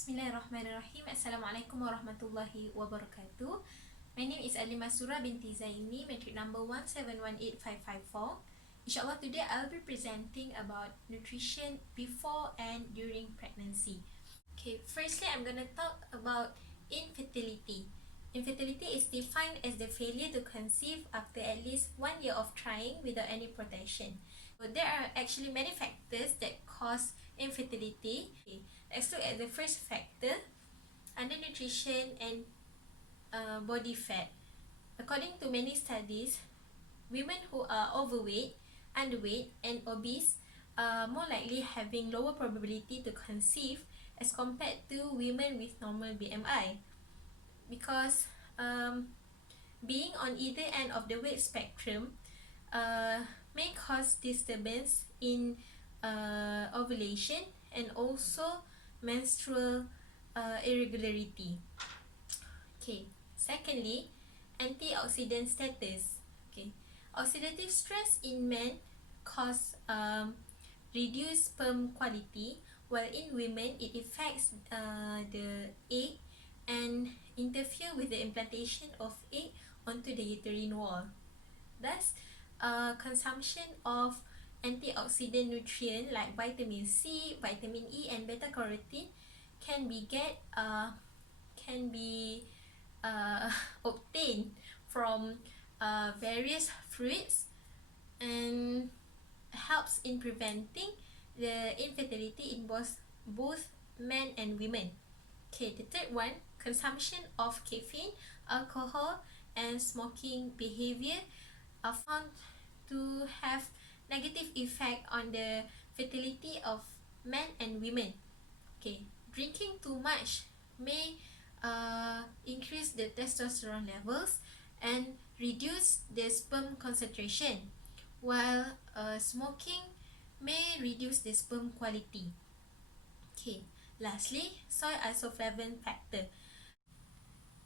Bismillahirrahmanirrahim. Assalamualaikum warahmatullahi wabarakatuh. My name is Alima Surah binti Zaini, metric number 1718554. Inshallah, today I'll be presenting about nutrition before and during pregnancy. Okay, firstly, I'm gonna talk about infertility. Infertility is defined as the failure to conceive after at least 1 year of trying without any protection. So there are actually many factors that cause infertility. Okay, let's look at the first factor, undernutrition and body fat. According to many studies, women who are overweight, underweight, and obese are more likely having lower probability to conceive as compared to women with normal BMI, because being on either end of the weight spectrum may cause disturbance in ovulation and also menstrual irregularity. Okay, secondly, antioxidant status. Okay, oxidative stress in men cause reduced sperm quality, while in women it affects the egg and interfere with the implantation of egg onto the uterine wall. Thus, consumption of antioxidant nutrient like vitamin C, vitamin E, and beta carotene can be obtained from various fruits and helps in preventing the infertility in both men and women. Okay, the third one, consumption of caffeine, alcohol, and smoking behavior are found to have negative effect on the fertility of men and women. Okay, drinking too much may increase the testosterone levels and reduce the sperm concentration, while smoking may reduce the sperm quality. Okay, lastly, soy isoflavone factor.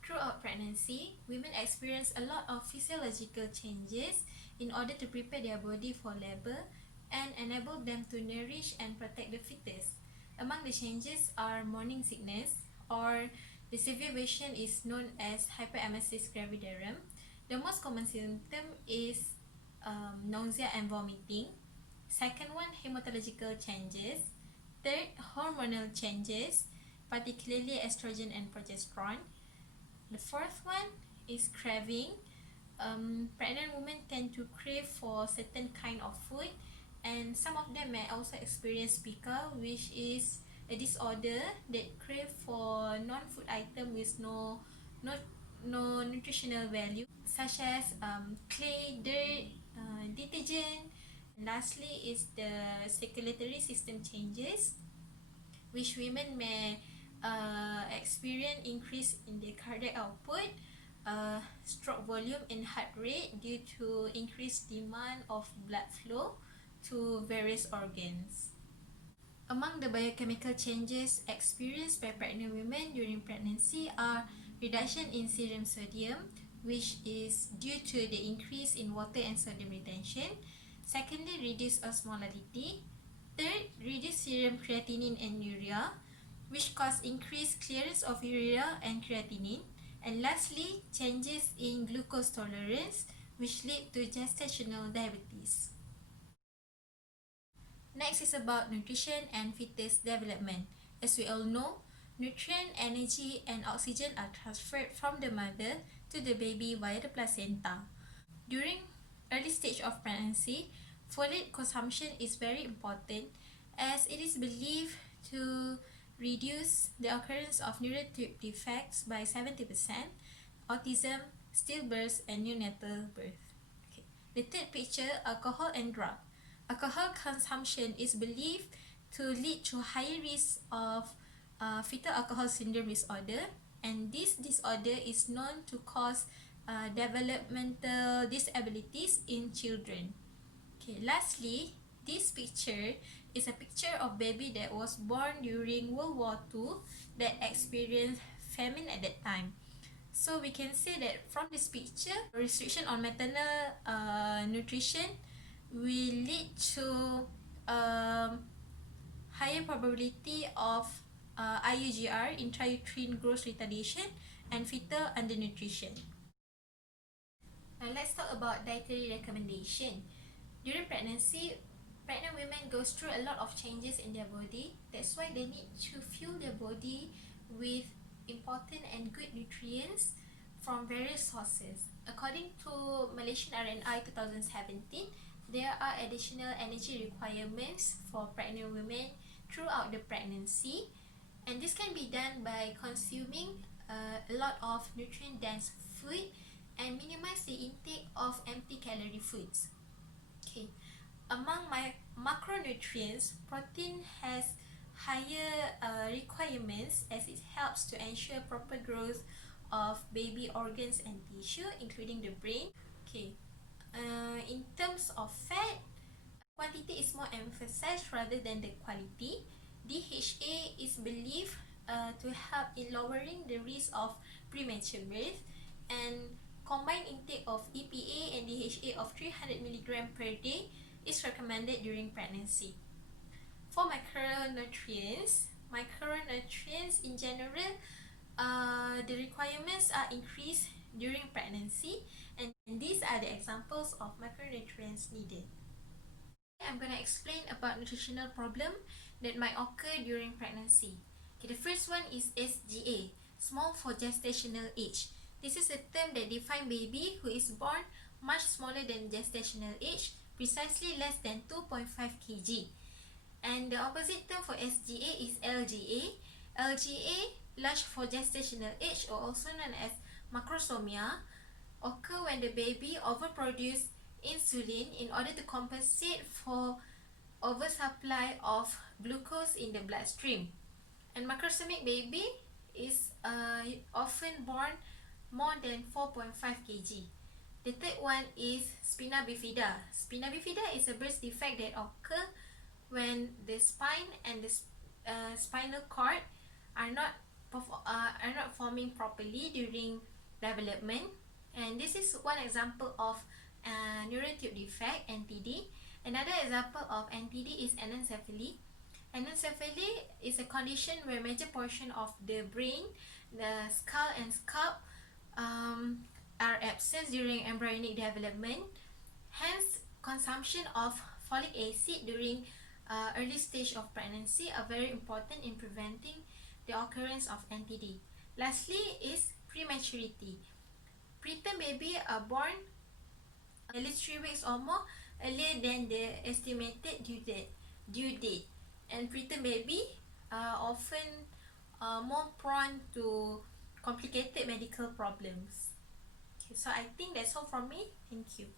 Throughout pregnancy, women experience a lot of physiological changes in order to prepare their body for labor and enable them to nourish and protect the fetus. Among the changes are morning sickness, or the severe version is known as hyperemesis gravidarum. The most common symptom is nausea and vomiting. Second one, hematological changes. Third, hormonal changes, particularly estrogen and progesterone. The fourth one is craving. Pregnant women tend to crave for certain kind of food, and some of them may also experience pica, which is a disorder that crave for non-food item with no nutritional value, such as clay, dirt, detergent. And lastly is the circulatory system changes, which women may experience increase in the cardiac output, stroke volume, and heart rate due to increased demand of blood flow to various organs. Among the biochemical changes experienced by pregnant women during pregnancy are reduction in serum sodium, which is due to the increase in water and sodium retention. Secondly, reduced osmolality. Third, reduced serum creatinine and urea, which cause increased clearance of urea and creatinine. And lastly, changes in glucose tolerance, which lead to gestational diabetes. Next is about nutrition and fetus development. As we all know, nutrient, energy, and oxygen are transferred from the mother to the baby via the placenta. During early stage of pregnancy, folate consumption is very important, as it is believed to reduce the occurrence of neurotype defects by 70%, autism, stillbirths, and neonatal birth. Okay. The third picture, alcohol and drug. Alcohol consumption is believed to lead to higher risk of fetal alcohol syndrome disorder, and this disorder is known to cause developmental disabilities in children. Okay, lastly, this picture is a picture of baby that was born during World War II that experienced famine at that time. So we can say that from this picture, restriction on maternal nutrition will lead to higher probability of IUGR, intrauterine growth retardation, and fetal undernutrition. Now let's talk about dietary recommendation. During pregnancy, pregnant women go through a lot of changes in their body. That's why they need to fuel their body with important and good nutrients from various sources. According to Malaysian RNI 2017, there are additional energy requirements for pregnant women throughout the pregnancy, and this can be done by consuming a lot of nutrient-dense food and minimize the intake of empty calorie foods. Okay, among my macronutrients, protein has higher requirements as it helps to ensure proper growth of baby organs and tissue, including the brain. Okay, in terms of fat, quantity is more emphasized rather than the quality. DHA is believed to help in lowering the risk of premature birth, and combined intake of EPA and DHA of 300 mg per day is recommended during pregnancy. For micronutrients in general, the requirements are increased during pregnancy, and these are the examples of micronutrients needed. I'm going to explain about nutritional problem that might occur during pregnancy. Okay, the first one is SGA, small for gestational age. This is a term that defines baby who is born much smaller than gestational age, precisely less than 2.5 kg. And the opposite term for SGA is LGA. LGA, large for gestational age, or also known as macrosomia, occur when the baby overproduces insulin in order to compensate for oversupply of glucose in the bloodstream. And macrosomic baby is often born more than 4.5 kg. The third one is spina bifida. Spina bifida is a birth defect that occurs when the spine and the spinal cord are not forming properly during development, and this is one example of neural tube defect, NTD. Another example of NTD is anencephaly. Anencephaly is a condition where major portion of the brain, the skull and scalp are absent during embryonic development. Hence, consumption of folic acid during early stage of pregnancy are very important in preventing the occurrence of NTD. Lastly is prematurity. Preterm baby are born at least 3 weeks or more earlier than the estimated due date. And preterm baby are often more prone to complicated medical problems. Okay, so I think that's all from me. Thank you.